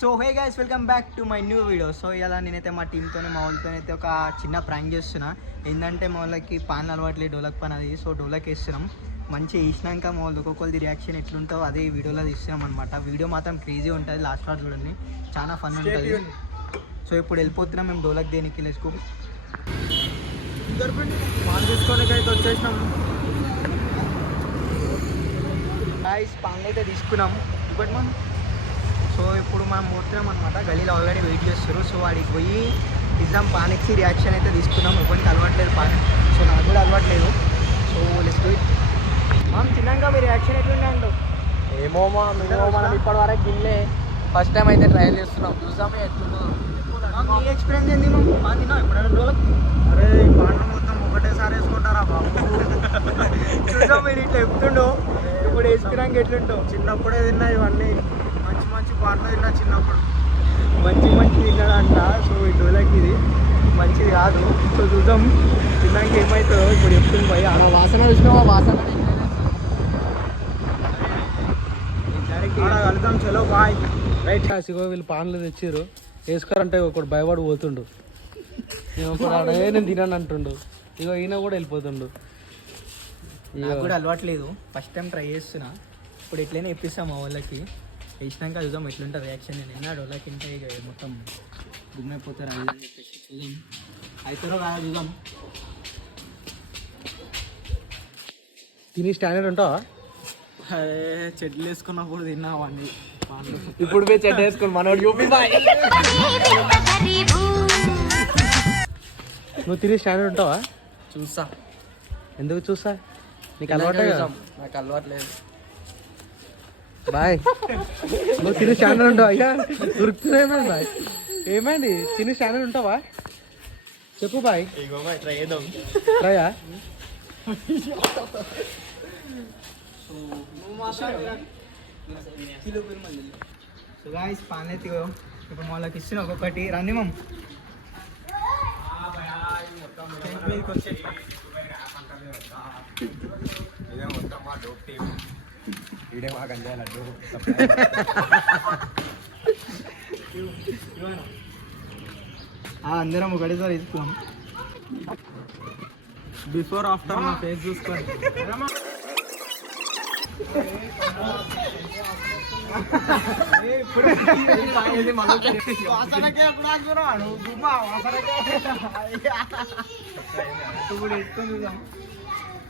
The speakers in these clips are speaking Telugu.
So hey guys, welcome back to my new video. So ఇలా నేనైతే మా టీంతోనే మా వాళ్ళతోనైతే ఒక చిన్న ప్రాంక్ చేస్తున్నా. ఏంటంటే మా వాళ్ళకి పాన్ అలవాట్లేదు, డోలక్ పని అది. సో డోలక్ వేస్తున్నాం. మంచిగా వేసినాక మా వాళ్ళు ఒక్కొక్కరిది రియాక్షన్ ఎట్లుంటుందో అదే వీడియోలో తీస్తున్నాం అనమాట. వీడియో మాత్రం క్రేజీ ఉంటుంది, లాస్ట్ వార్ చూడండి, చాలా ఫన్ ఉంటుంది. సో ఇప్పుడు వెళ్ళిపోతున్నాం మేము డోలక్ దేనికి లేసుకో పాన్ తీసుకోవడానికి అయితే వచ్చేసినాం. గైస్ పాన్లు అయితే తీసుకున్నాం బట్ మనం. సో ఇప్పుడు మనం పోతున్నాం అనమాట. గలీలో ఆల్రెడీ వెయిట్ చేస్తారు. సో వాడికి పోయి ఇద్దాం పాన్కి రియాక్షన్ అయితే తీసుకున్నాం. ఎవరికి అలవాట్లేదు పాన్, సో నాకు కూడా అలవాట్లేదు. So let's do it. మనం తిన్నాక మీ రియాక్షన్ ఎట్లుండే అంటావు? ఏమో మనం ఇప్పటి వరకు గిన్నె ఫస్ట్ టైం అయితే ట్రయల్ చేస్తున్నాం, చూసామే ఎట్లుందో. మీ ఎక్స్పీరియన్స్ ఏంది? మనం పాన్ తిన్నాం ఎప్పుడైనా డోలక్? అరే ఈ పాటలు మొత్తం ఒకటేసారి వేసుకుంటారా బాబు? చూసాం మీరు ఇట్లా చెప్తుండో, ఇప్పుడు వేసుకున్నాక ఎట్లుంటావు? చిన్నప్పుడే తిన్నా ఇవన్నీ, మంచి మంచి పాటలు తిన్నా చిన్నప్పుడు. మంచి తిన్నాడంట. సో ఈ డోలక్ ఇది మంచిది కాదు. సో చూద్దాం తిన్నాక ఏమవుతుందో. ఇప్పుడు చెప్తుంది పోయి వాసన చూసినావా? వాసన వెళ్తాం. చలో బాయ్. రైట్. సిగో వీళ్ళు పాన్లు తెచ్చిర్రు, వేసుకోరంటే ఒకడు భయపడి పోతుండు. నేను తినను అంటుండు. ఇగో ఈయన కూడా వెళ్ళిపోతుండు. నాకు కూడా అలవాట్లేదు, ఫస్ట్ టైం ట్రై చేస్తున్నా. ఇప్పుడు ఎట్లయినా ఇప్పిస్తాం మా వాళ్ళకి. వేసినాక చూద్దాం ఎట్లుంటుంది రియాక్షన్. నేను ఎన్నాడు వాళ్ళకి ఇంటే ఇక మొత్తం గుమ్మైపోతారు అది అని చెప్పేసి చూద్దాం. అవుతారో కాదు చూద్దాం. తిని స్టాండర్డ్ ఉంటావా? చెట్లు వేసుకున్నప్పుడు తిన్నావన్నీ. ఇప్పుడు పోయి చెడ్డ వేసుకుని మనోడు చూపి బాయ్. నువ్వు తిని స్టాండర్డ్ ఉంటావా? చూస్తా. ఎందుకు చూస్తా? నీకు అలవాటు? నాకు అలవాట్లేదు బాయ్. నువ్వు తిని స్టాండర్డ్ ఉంటావా? అయ్యా దొరుకుతున్నాయి బాయ్. ఏమైంది? తిని స్టాండర్డ్ ఉంటావా? చెప్పు బాయ్. ట్రై చేద్దాం. ట్రయా? సో గాయ్స్ పాన్ అయితే ఇప్పుడు వాళ్ళకి ఇస్తున్నా ఒక్కొక్కటి. రండి మమ్. అందరం ఒకటేసారి ఇస్తున్నాం. బిఫోర్ ఆఫ్టర్ నా ఫేస్ చూసుకోండి.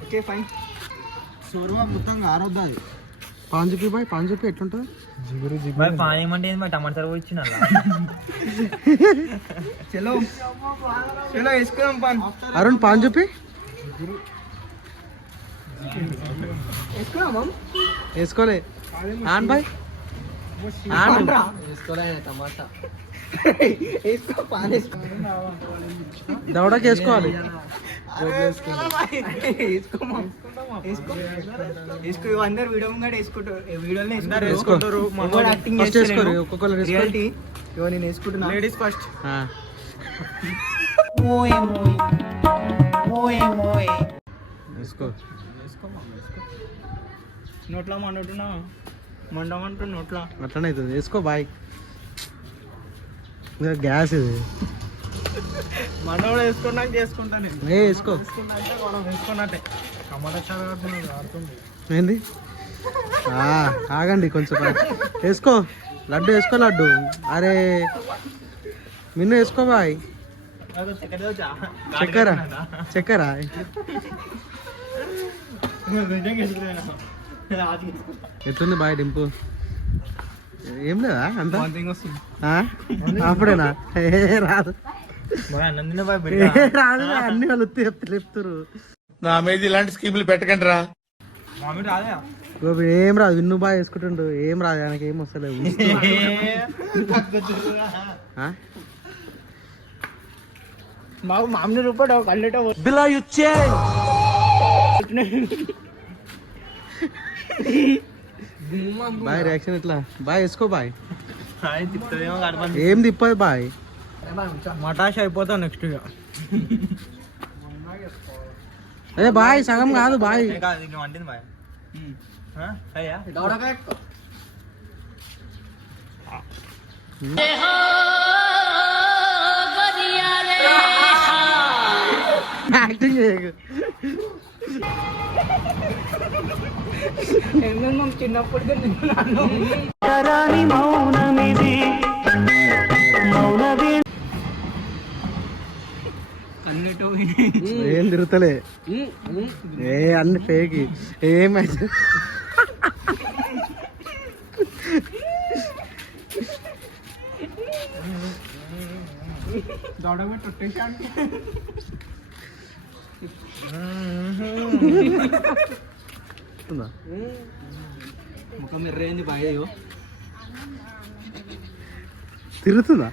Okay fine. సోర్వా మొత్తం ఆరొద్దు. అది పాన్ చూపి బాయ్, పాన్ చూపి ఎట్లుంటుంది? పాన్ ఏమంటే టమాటా సరుకు ఇచ్చిన చలో చలో వేసుకుందాం పాన్. అరుణ్ పాన్ చూపి. వేసుకోలే ఆన్ బాయ్, టమాటా దవడకి వేసుకోవాలి. అందరు వీడియో ముంగట వేసుకుంటారు, వీడియోలో వేసుకుంటారు. ఫస్ట్ వేసుకోరు, ఒక్కొక్కరు రియాలిటీ. ఇవో నేను వేసుకుంటున్నా. Ladies first. వేసుకో. నోట్లా మండుతున్నా, మండమంటూ నోట్లా అట్లనే అవుతుంది. వేసుకో బాయ్. గ్యాస్ ఇది. మనోడు వేసుకున్నాక చేసుకుంటా నేను. వేసుకో. మనం వేసుకున్నట్టే టమాటా చారు ఆడుతుంది. ఏంది? ఆగండి కొంచెం. వేసుకో లడ్డు, వేసుకో లడ్డు. అరే మిన్ను వేసుకో బాయ్. చక్కెర చక్కెర ఎట్లుంది బాయ్ డింపు? ఏం లేదా అంత అప్పుడేనా? రాదు రాదు, అన్ని వాళ్ళు చెప్తారు. నా మీద ఇలాంటి స్కీములు పెట్టకండి రా. ఏం రాదు, విన్ను బాగా వేసుకుంటుండు. ఏం రాదు, ఆయనకి ఏం వస్తలేదు. మామూలు రూపాయలు కళ్ళట బిలా ఇచ్చే బాయ్. రియాక్షన్ ఎట్లా బాయ్? వేసుకో బాయ్. ఏం తిప్పదు బాయ్. మటాష్ అయిపోతా నెక్స్ట్ ఇక. అదే బాయ్ సగం కాదు బాయ్. వండింది బాయ్. యాక్టింగ్ చేయకు. చిన్నప్పుడు అన్నిటో ఏం తిరుగుతలే అన్ని ఫేక్ ఏం ముఖం ఎర్రైంది బాయో తిరుగుతుందా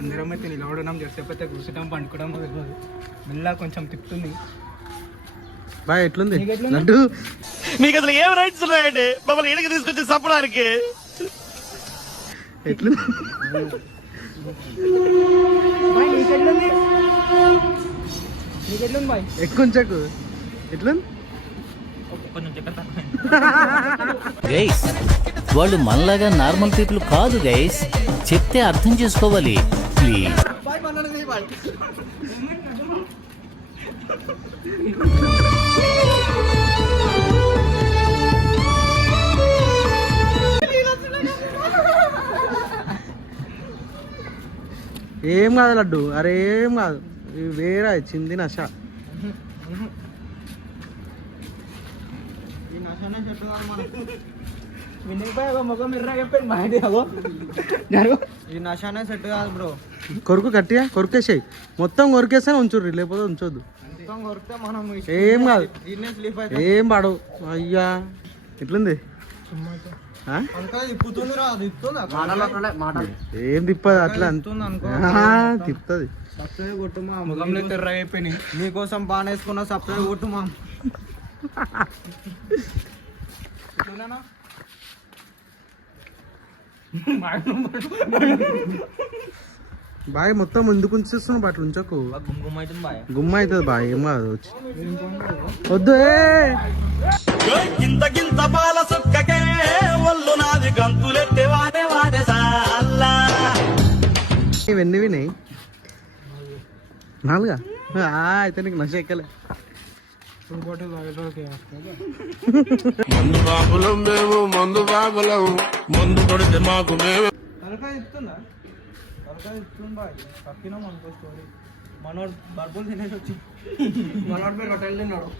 అందరం అయితే నిలబడడం చేసేపోతే కూర్చోటం పండుకోవడం తెలియదు మెల్ల కొంచెం తిప్పుతుంది బాయ్ ఎట్లుంది లడ్డు మీకు అసలు ఏం రైట్స్ ఉన్నాయండి మమ్మల్ని ఇడికి తీసుకొచ్చి చంపడానికి ఎట్లుంది నీకెట్లుంది బాయ్ ఎక్కువ చెక్కు ఎట్లుంది కొంచెం చక్కెర తక్కువ గైస్ వాళ్ళు మనలాగా నార్మల్ పీపుల్ కాదు గైస్ చెప్తే అర్థం చేసుకోవాలి ప్లీజ్ ఏం కాదు లడ్డు అరే ఏం కాదు ఇవి వేరే చింది నష ముఖం ఎర్ర చెప్పాను బయట ఈ నషానే సెట్ కాదు బ్రో కొరుకు గట్టిగా కొరికేసాయి మొత్తం కొరికేస్తే ఉంచుర్రి లేకపోతే ఉంచొద్దు మొత్తం కొరికితే మనం ఏం కాదు దీన్నే స్లీప్ అయితే ఏం పడవు అయ్యా ఎట్లుంది ఆ? తిప్పుతుంది రా ఏం తిప్పదు అట్లా తిప్పుతుంది సబ్స్క్రైబ్ కొట్టు మా ముఖంలో ఎర్ర అయిపోయినాయి నీకోసం బాగా వేసుకున్నా సబ్స్క్రైబ్ కొట్టు మా బాయ్ మొత్తం ముందుకు ఉంచేస్తున్నావు అట్లా ఉంచకు గుమ్మ అవుతుంది బాయ్ ఏం కాదు వచ్చి వద్దు గింత గింత బాల సుక్కకే ఒళ్ళు నాది గంతులెత్తే వాడే వాడే సాల్లా ఇవన్నీ వినాయి నాలుగా అయితే నీకు నశ ఎక్కలే మందు బాబులం మేము మందు బాబులం మందు కొడితే మాకు మేము తలకాయ ఇస్తుందా తలకాయ ఇస్తుంది బాయ్ తక్కినాం అనుకో స్టోరీ మనోడు బర్బుల్ తినేసి వచ్చి మనోడు పేరు హోటల్ తిన్నాడు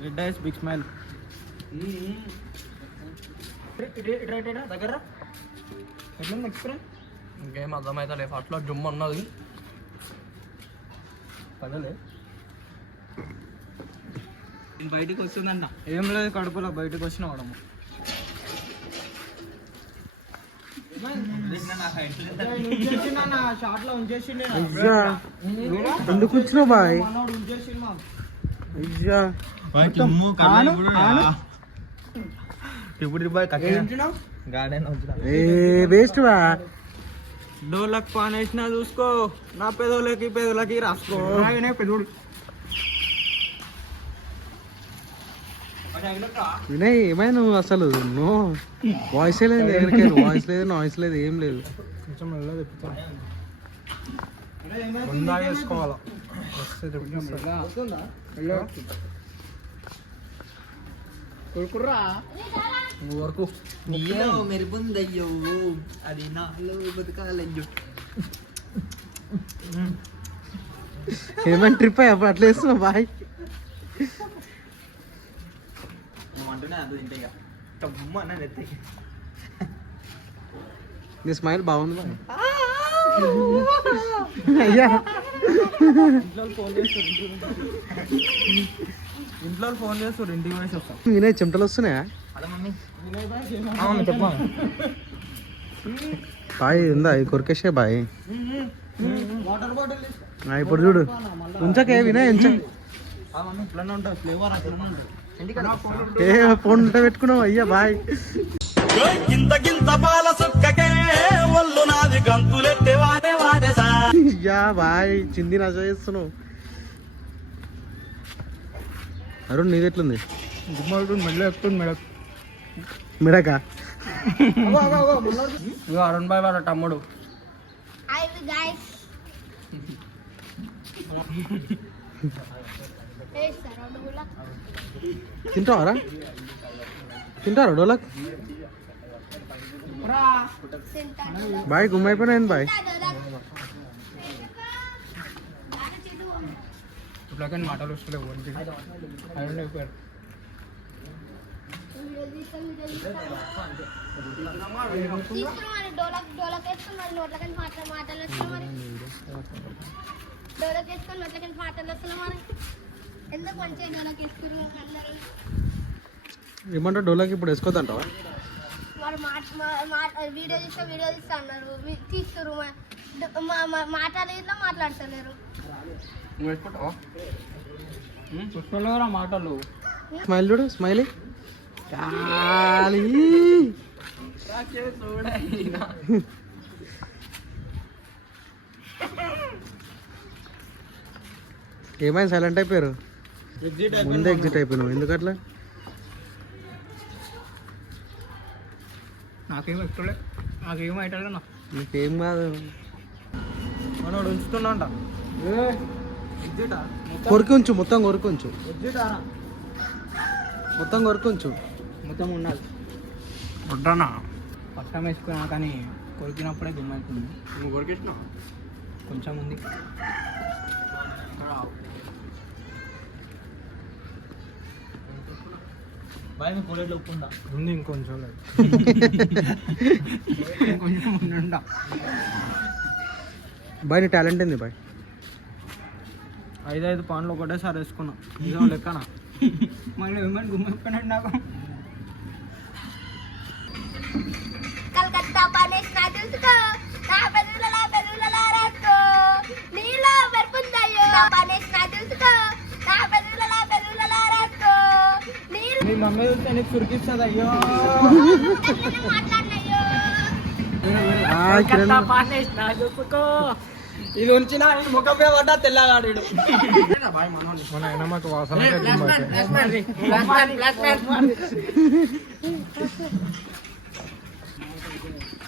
రెడ్ ఐస్ బిగ్ స్మైల్ దగ్గర ఎట్లుంది ఎక్స్పీరియన్స్ ఇంకేం అర్థమవుతా అట్లా జుమ్ము ఉన్నది పదలే బయటికి వస్తుందంట ఏం లేదు కడుపులో బయటకు వచ్చిన వాడము షార్ట్ లో ఉంచేసిండే ఎందుకు వచ్చినావు బాయ్ మనోడు ఉంచేసిండు మా అయ్యా ఇప్పుడు గార్డెన్ ఏ వేస్ట్ రా డోర్లకు పాన్ వేసినా చూసుకో నా పెదవులకి రాసుకో పెదవుడు వినయ్ ఏమైనా నువ్వు అసలు నో వాయిస్ లేదు దగ్గరికి వాయిస్ లేదు నాయిస్ లేదు ఏం లేదు కొంచెం మెల్లగా చెప్తా వేసుకోవాలా కొడుకుర్రా వరకు మెరుపుందయ్యో అది నాలో బతకాలయ్యో ఏమైనా ట్రిప్ అయ్యా అట్లా వేస్తున్నావు బాయ్ అంటూనే అది తింటే ఇక బొమ్మ అన్నది ఎత్తి నీ స్మైల్ బాగుంది బాయ్ అయ్యా ఇంట్లో ఫోన్ చేస్తారు ఇంటికి పోయి వస్తాం వినయ్ చెమటలు వస్తున్నాయా చెప్పా బాయ్ ఉందా ఈ కొరికేసే బాయ్ వాటర్ బాటిల్ ఇప్పుడు చూడు ఉంచకే వినయ్ ఉంచక ఇట్లనే ఉంటుంది ఫ్లేవర్ అట్లనే ఉంటుంది ఏ ఫోన్ ఉంటే పెట్టుకున్నావు అయ్యా బాయ్ గింత గింత బాల సుక్కకే ఒళ్ళు నాది గంతులెత్తే వాడే వాడే సాల్లా యా బాయ్ చింది నచ్చ చేస్తున్నావు. అరుణ్ నీది ఎట్లుంది? మెడలో ఎక్కుతుంది మిడక అరుణ్ బాయ్ వాళ్ళ తమ్ముడు. తింటావారా? తింటారా డోలక్? Bye గుమ్మైపోయినా bye. ఇప్పుడు మాటలు వస్తలేవు. అయిపోయారు. ఏమంటావు డోలక్ ఇప్పుడు వేసుకోద్దంటావా? వీడియో తీస్తా అన్నారు, తీస్తారు, మాట్లాడతలేరు. మాటలు స్మైల్ చూడు, స్మైలీ. ఏమైంది సైలెంట్ అయిపోయారు? ముందే ఎగ్జిట్ అయిపోయినావు ఎందుకట్లా? నాకేం అయిటలే. నీకేం కాదు. మనోడు ఉంచుతున్నా కొరికి ఉంచు, మొత్తం కొరికి ఉంచు, మొత్తం కొరికి ఉంచు. మొత్తం ఉండాలి. వడ్డానా పట్టం వేసుకున్నా కానీ కొరికినప్పుడే గుమ్మైతుంది. నువ్వు కొరికిస్తున్నావు? కొంచెం ఉంది. బాయ్ మీ కోలేట్లో ఉప్పు ఉందా? ఉంది, ఇంకొంచెం లేదు. కొంచెం ఉండ. బాయ్ నీ టాలెంట్ ఏంది బాయ్? 5 పాన్లు ఒకటేసారి వేసుకున్నా. ఇదో లెక్కనా? మళ్ళీ ఏమని గుమ్మైపోయినాడు నాకు. కలకత్తా పానేష్ నా తెలుసుకో, నా పెదవులలో రాసుకో, నీలో మెరుపుందయ్యో. పానేష్ నా తెలుసుకో, నా పెదవులలో రాసుకో, నీలో. మీ మమ్మీ చూస్తే నీకు సురికిస్తుంది. అయ్యో మాట్లాడినయ్యో. కలకత్తా పానేష్ నా తెలుసుకో. ఇది ఉంచిన ముఖమే పడ్డా తెల్లగాడు. మన అయినా మాకు వాసన.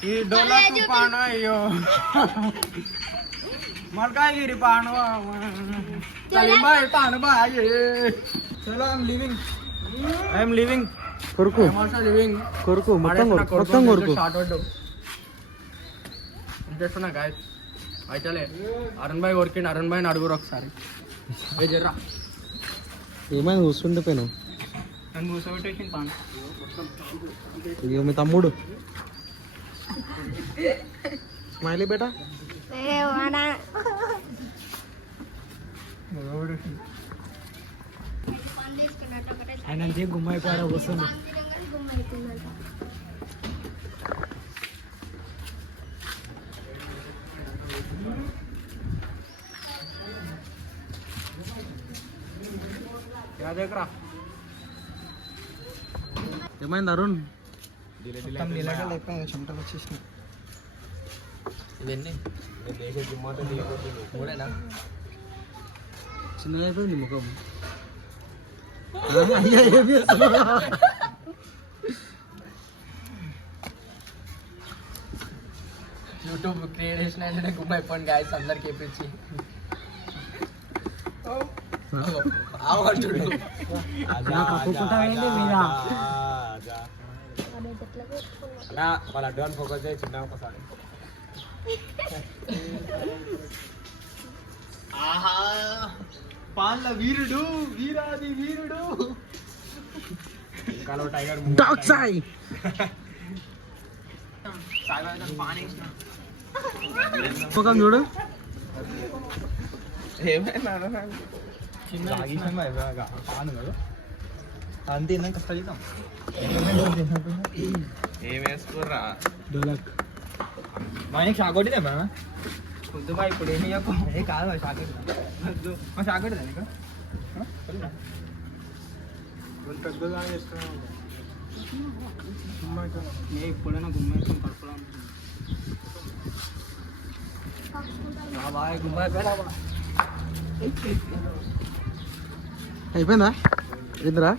ఈ డోలకు పాను. అయ్యో మల్కాయగిరి పాను. బాయ్ పాను బాయ్. చలో ఐఎమ్ లివింగ్. కొరుకు లివింగ్. కొరుకు, మొత్తం కొరుకు, మొత్తం కొరుకు. చేస్తున్నా గాయస్. అయితే అరుణ్ భాయ్ కొరికిండి. అరుణ్ భాయ్ అడుగురు ఒకసారి. జర్రా ఏమైంది కూర్చుండిపోయినావు? నన్ను కూర్చోబెట్టేసి పాను. ఇక మీ తమ్ముడు స్మైలీ బేటా. ఆయన గుమ్మైపోయాడు కూర్చొని. ఏమైంది అరుణ్? చెమటలు వచ్చేసినాయి. ఇవన్నీ చిన్నగా అయిపోయింది ముఖం. యూట్యూబ్ క్రియేట్ చేసిన అంటే గుమ్మైపోయింది గాయస్. అందరికి వేపించి వాళ్ళ అడ్వాన్స్ ఫోకస్ చేయి చిన్న ఒకసారి. ఆహా పాన్ల వీరుడు, వీరాది వీరుడు. కాలో టైగర్ డాగ్ సాయి. ముఖం చూడు. అంతే కష్టం. ఏం వేసుకోర్రా డోలక్ మనకి షాక్ కొట్టిదే మా వద్దు బా. ఇప్పుడు ఏమి చెప్పు. ఏ కాదు మా షాక్ కొట్టిదా? వద్దు మా షాక్ కొట్టిదా నీకు? పెద్దగా చేస్తున్నావు. ఏ ఇప్పుడైనా గుమ్మేస్తాం కడుపులో. అయిపోయిందా ఇద్దరా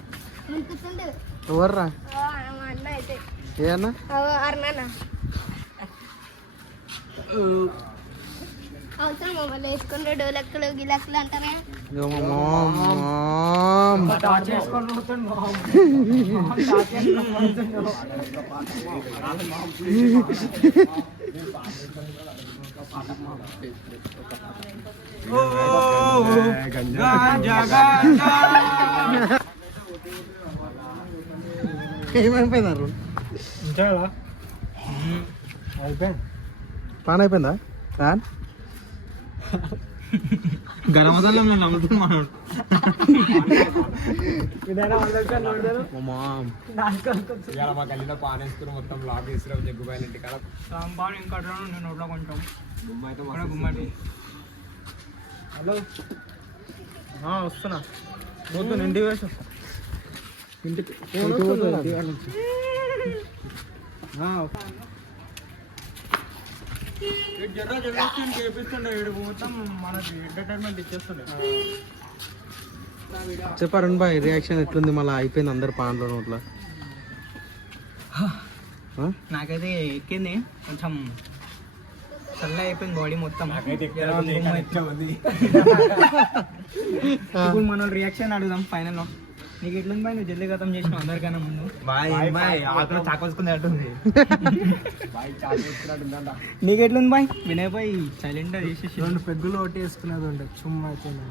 ముందుకుంటుండు ఎవర్రా మా అన్న అయితే ఏ అన్న అర్నానా అవసరం మమ్మల్ని వేసుకుంటే డోలక్కులు గిలక్కులు అంటారా ఏమైపోయింది అరుణ్ అయిపోయింది పాన్ అయిపోయిందా పాన్ గరం మసాలా నమ్ముతున్నాను ఇవాళ మా గల్లీలో పాన్ వేసుకుని మొత్తం లాగ్ వేసుకున్నాం జగ్గుబాయి ఇంటి కాడ సాంబార్ ఇంకా నేను నోట్లో కొంచెం గుమ్మాయితో గుమ్మటి హలో వస్తున్నా పోతు ఇంటికి వేసి వస్తా ఇంటికి చేపిస్తుండే మొత్తం మనకి ఎంటర్టైన్మెంట్ ఇచ్చేస్తుండే చెప్పు అరుణ్ బాయ్ రియాక్షన్ ఎట్లుంది మళ్ళీ అయిపోయింది అందరు పాన్లో నోట్ల నాకైతే ఎక్కింది కొంచెం చల్ల అయిపోయింది బాడీ మొత్తం ఇప్పుడు మన రియాక్షన్ అడుగుదాం ఫైనల్ లో నీకు ఎట్లుంది బాయ్ నువ్వు జల్దీ గతం చేసిన అందరికన్నా ముందు ఆకలి చాకొసుకుంది అట్టుంది నీకు ఎట్లుంది బాయ్ వినయ్ బాయ్ సైలెంట్ గా చేసేసి 2 పెగ్గులు ఒకటి వేసుకున్నది ఉండే చుమ్మ అయిపోయింది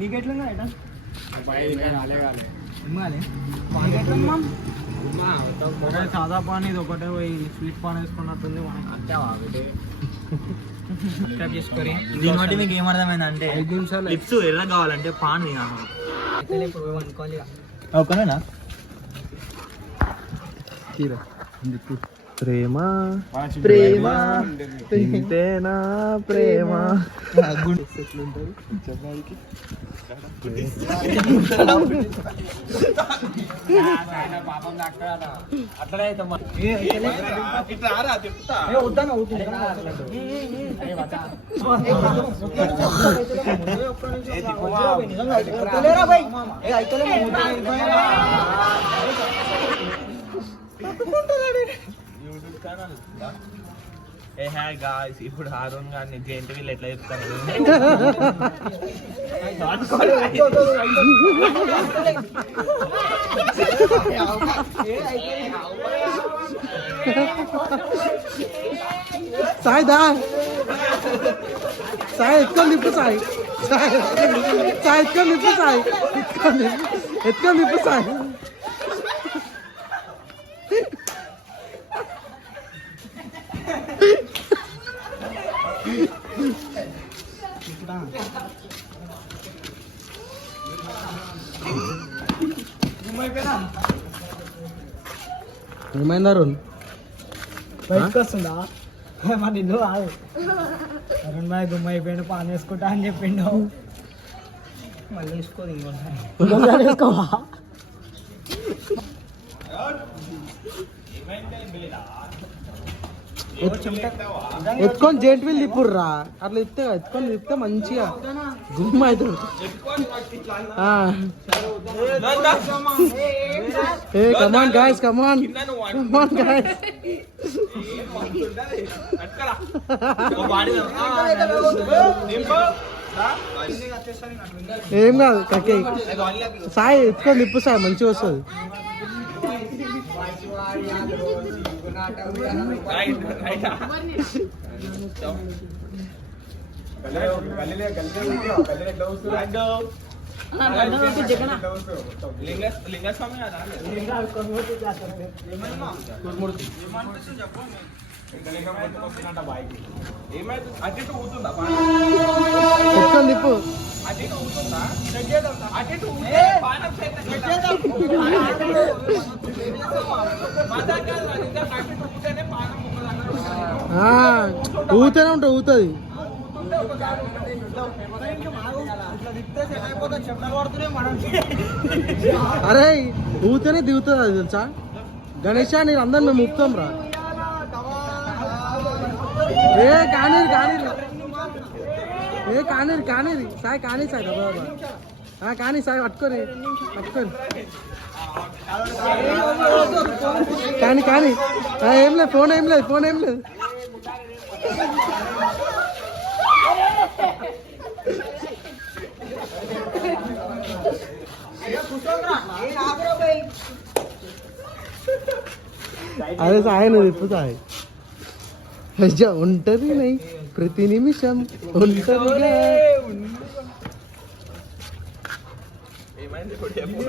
నీకు ఎట్లుంది ఐటమ్ సాదా పాన్ ఇది ఒకటే పోయి స్వీట్ పాన్ వేసుకున్నట్టుంది చేసుకొని దీని బట్టి మీకు ఏమర్థమైంది అంటే 5 నిమిషాలు లిప్స్ ఎలా కావాలంటే పాన్ తినాలి ఇప్పుడు అనుకోవాలి ఓకేనా ప్రేమ ప్రేమ ఇంతేనా ప్రేమ ఏ హాయ్ గాయ్స్ ఇప్పుడు హారూన్ గారిని జెంట్ వీళ్ళు ఎట్లా చెప్తాను సాయి దా సాయి ఎత్తుకొని నిప్పు సాయి సాయి ఎత్తుకొని నిప్పు సాయి ఎత్తుకొని నిప్పు సాయి ఏమైంది అరుణ్ బయటకు వస్తుందా మా నిన్ను కాదు అరుణ్ బాయ్ గుమ్మ అయిపోయాడు పాన్ వేసుకుంటా అని చెప్పిండు మళ్ళీ వేసుకోదు ఇంకోసారి వేసుకోవా ఎత్తుకొని జెంట్ వీల్ తిప్పుర్రా అట్లా తిప్తే ఎత్తుకొని తిప్తే మంచిగా గుమ్మ అవుతుంది ఏ కమాన్ గాయ్స్ కమాన్ గాయ్స్ ఏం కాదు కక్కే సాయి ఎత్తుకొని తిప్పు సాయి మంచిగా వస్తుంది ఎత్తుకొని తిప్పు ఊతేనే ఉంటా ఊతుంది అరే ఊతేనే దిగుతుంది అది తెలుసా గణేష్ నేను అందరు మేము ఊపుతాం రా ఏ కానీరు కానీరు ఏ కానీరు కానీరు సాయి కానీ సాయి బాబా కానీ సాయి పట్టుకొని పట్టుకొని కానీ కానీ ఏం లేదు ఫోన్ ఏం లేదు ఫోన్ ఏం లేదు అదే సాయి నువ్వు తిప్పు సాయి అయ్యా ఉంటది నై ప్రతి నిమిషం ఉంటదిగా ఏమైంది ఇప్పుడు చెప్పు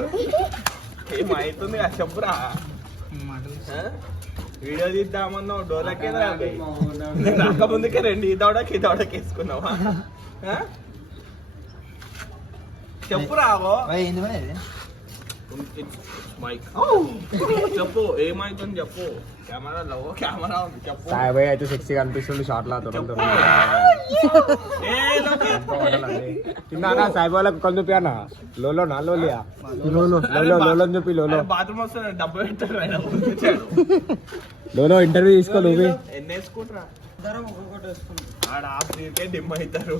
ఏమైతుంది చెప్పురా వీడియో తీద్దామన్నావు డోలకే రాకముందుకే రెండు ఈ దౌడకి వేసుకున్నావా చెప్పురా మైక్ చెప్పు ఏమైతుంది చెప్పు కెమెరా ఉంది చెప్పు సాయి బాయ్ అయితే సెక్సీగా అనిపిస్తుంది షార్ట్ లా తిన్నా సాయి బాయ్లకు కొంచెం చూపినా లోలోనా లోలియా లోలో చూపి లోలో బాత్రూమ్ వస్తుంది డబ్బు పెట్టాడు ఆయన లోలో ఇంటర్వ్యూ తీసుకో నువ్వు ఎన్ని వేసుకుంటారా ఆడ హాఫ్ నీకే డిమ్ అవుతారు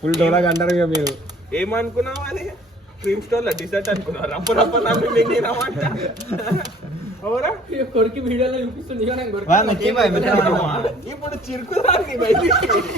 ఫుల్ డోలాగా అంటారు ఇక మీరు ఏమనుకున్నావు అది క్రీమ్ స్టోర్ లో డిసర్ట్ అనుకున్నావు రప్ప రప్ప నమ్మి మింగినామంట అవురా కొరికి వీడియోలో చూపిస్తుంది ఇప్పుడు చిరుకుదాన్ని బయటికి